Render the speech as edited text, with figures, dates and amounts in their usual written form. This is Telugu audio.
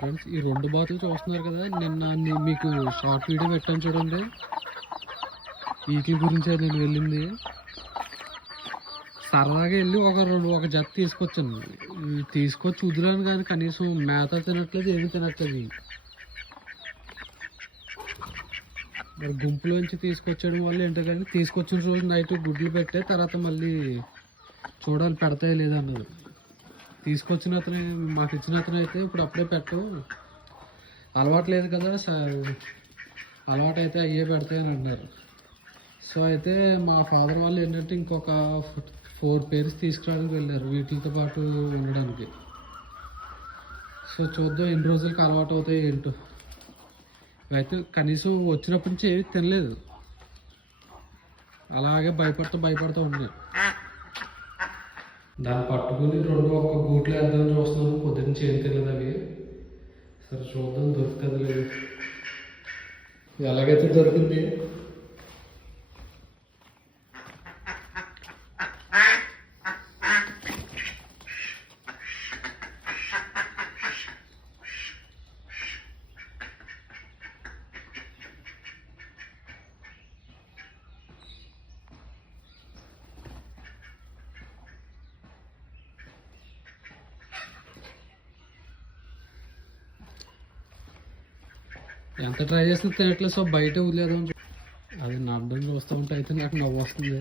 ఫ్రెండ్స్ ఈ 2 బాతులు చూస్తున్నారు కదా, నిన్న మీకు షార్ట్ వీడియో పెట్టాను చూడండి. వీటి గురించే నేను వెళ్ళింది. సరదాగా వెళ్ళి ఒక జత తీసుకొచ్చాను. తీసుకొచ్చి వదిలాను కానీ కనీసం మేత తినట్లేదు, ఏమి తినట్లేదు. మరి గుంపులోంచి తీసుకొచ్చడం వల్ల ఏంటో కానీ తీసుకొచ్చిన రోజు నైట్ గుడ్లు పెట్టే తర్వాత మళ్ళీ చూడాలి పెడతాయి లేదన్నది. తీసుకొచ్చిన అతనే మాకు ఇచ్చిన అతను అయితే ఇప్పుడు అప్పుడే పెట్టవు, అలవాటు లేదు కదా, అలవాటు అయితే అయ్యే పెడతాయని అన్నారు. సో అయితే మా ఫాదర్ వాళ్ళు ఏంటంటే ఇంకొక 4 పేర్స్ తీసుకురావడానికి వెళ్ళారు వీటితో పాటు ఉండడానికి. సో చూద్దాం ఎన్ని రోజులకి అలవాటు అవుతాయి ఏంటో. అయితే కనీసం వచ్చినప్పటి నుంచి ఏమి తినలేదు, అలాగే భయపడుతూ ఉన్నాయి. దాన్ని పట్టుకుని 2 ఒక్క గూట్లో వేద్దామని చూస్తున్నాను. పొద్దున్న నుంచి ఏం తినలేదు అవి. సరే చూద్దాం దొరుకుతుంది లేదు. ఎలాగైతే దొరికింది. ఎంత ట్రై చేసినా తినట్లేదు. సో బయట వదిలేదాం. అది నడ్డం చూస్తూ ఉంటే అయితే నాకు నవ్వు వస్తుంది.